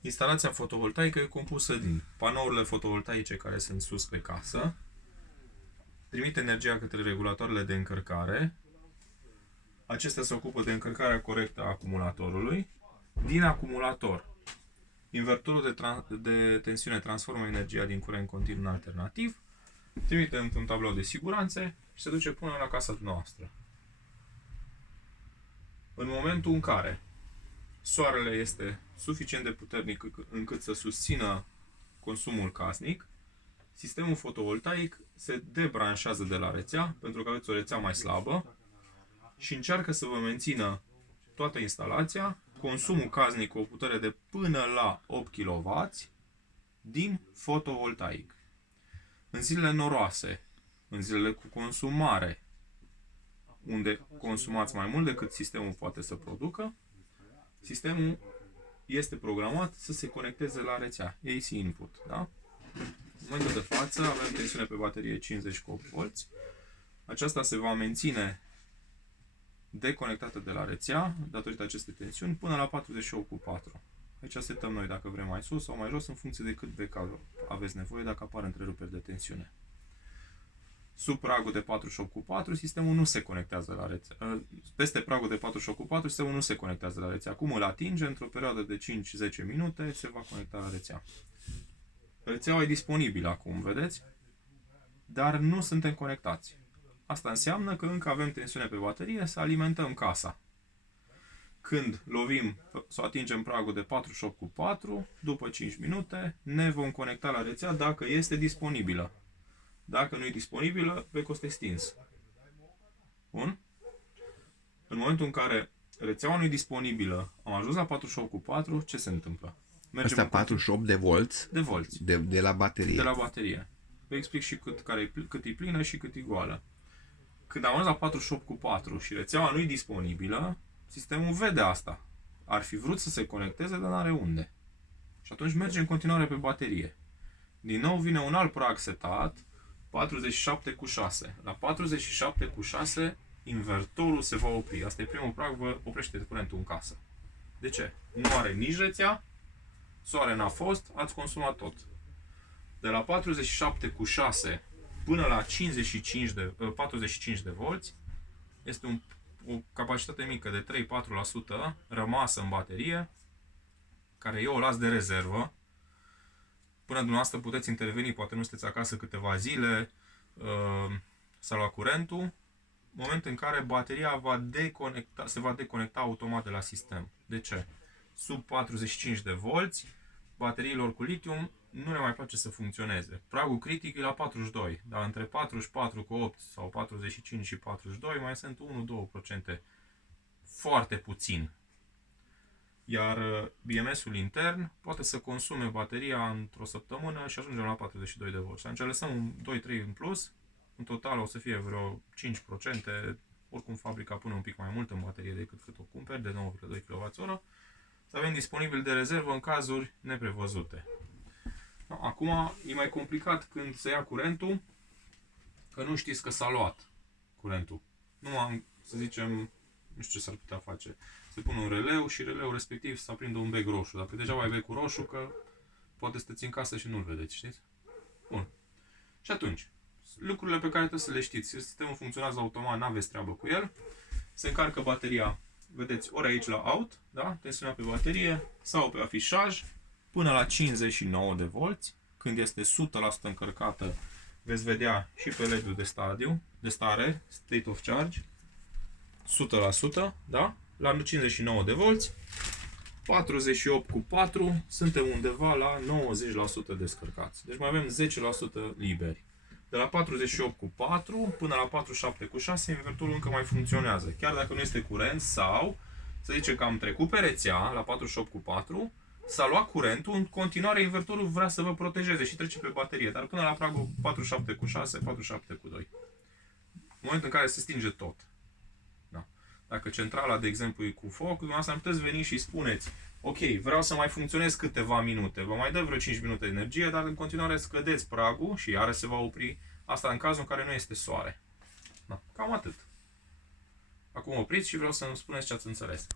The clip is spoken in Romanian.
Instalația fotovoltaică e compusă din panourile fotovoltaice care sunt sus pe casă, trimite energia către regulatoarele de încărcare, acestea se ocupă de încărcarea corectă a acumulatorului, din acumulator invertorul de tensiune transformă energia din curent continuu în alternativ, trimite într-un tablou de siguranțe și se duce până la casa noastră. În momentul în care soarele este suficient de puternic încât să susțină consumul casnic, sistemul fotovoltaic se debranșează de la rețea, pentru că aveți o rețea mai slabă, și încearcă să vă mențină toată instalația, consumul casnic cu o putere de până la 8 kW din fotovoltaic. În zilele noroase, în zilele cu consum mare, unde consumați mai mult decât sistemul poate să producă, sistemul este programat să se conecteze la rețea, AC input, da? În momentul de față avem tensiune pe baterie 58V. Aceasta se va menține deconectată de la rețea, datorită acestei tensiuni, până la 48/4. Aici setăm noi dacă vrem mai sus sau mai jos, în funcție de cât de aveți nevoie dacă apar întreruperi de tensiune. Sub pragul de 48/4, sistemul nu se conectează la rețea. Peste pragul de 48/4, sistemul nu se conectează la rețea. Cum îl atinge, într-o perioadă de 5-10 minute, se va conecta la rețea. Rețeaua e disponibilă acum, vedeți? Dar nu suntem conectați. Asta înseamnă că încă avem tensiune pe baterie să alimentăm casa. Când lovim sau atingem pragul de 48/4, după 5 minute, ne vom conecta la rețea dacă este disponibilă. Dacă nu e disponibilă, becul este stins. Bun? În momentul în care rețeaua nu e disponibilă, am ajuns la 48/4, ce se întâmplă? Asta 48 de volți? De volți. De la baterie. De la baterie. Vă explic și cât e plină și cât e goală. Când am ajuns la 48/4 și rețeaua nu e disponibilă, sistemul vede asta. Ar fi vrut să se conecteze, dar n-are unde. Și atunci merge în continuare pe baterie. Din nou vine un alt prag setat, 47/6. La 47/6 invertorul se va opri. Asta e primul prag, vă oprește curentul în casă. De ce? Nu are nici rețea, soare n-a fost, ați consumat tot. De la 47/6 până la 45 de volți este o capacitate mică de 3-4% rămasă în baterie, care eu o las de rezervă. Până dumneavoastră puteți interveni, poate nu sunteți acasă câteva zile, s-a luat curentul, moment în care bateria se va deconecta automat de la sistem. De ce? Sub 45 de volți, bateriilor cu litium nu le mai place să funcționeze. Pragul critic e la 42, dar între 44/8 sau 45 și 42 mai sunt 1-2%. Foarte puțin. Iar BMS-ul intern poate să consume bateria într-o săptămână și ajungem la 42 de volți. Atunci lăsăm 2-3 în plus, în total o să fie vreo 5%, oricum fabrica pune un pic mai mult în baterie decât cât o cumperi, de 9,2 kWh, să avem disponibil de rezervă în cazuri neprevăzute. Acum e mai complicat când se ia curentul, că nu știți că s-a luat curentul. Nu am, să zicem, nu știu ce s-ar putea face. Se pune un releu și releul respectiv să aprindă un bec roșu. Dacă deja ai becul roșu, că poate stăți în casă și nu-l vedeți, știți? Bun. Și atunci, lucrurile pe care trebuie să le știți. Sistemul funcționează automat, n-aveți treabă cu el. Se încarcă bateria, vedeți, ori aici la out, da? Tensiunea pe baterie, sau pe afișaj, până la 59 de volți. Când este 100% încărcată, veți vedea și pe LED-ul de stare, state of charge, 100%, da? La 59 de volți, 48/4, suntem undeva la 90% descărcați. Deci mai avem 10% liberi. De la 48/4 până la 47/6, invertorul încă mai funcționează. Chiar dacă nu este curent sau, să zicem că am trecut pe rețea la 48/4, s-a luat curentul, în continuare invertorul vrea să vă protejeze și trece pe baterie, dar până la pragul 47/6, 47/2. În momentul în care se stinge tot. Da. Dacă centrala, de exemplu, e cu foc, dumneavoastră puteți veni și spuneți: ok, vreau să mai funcționez câteva minute, vă mai dă vreo 5 minute de energie, dar în continuare scădeți pragul și iară se va opri. Asta în cazul în care nu este soare. Da. Cam atât. Acum opriți și vreau să-mi spuneți ce ați înțeles.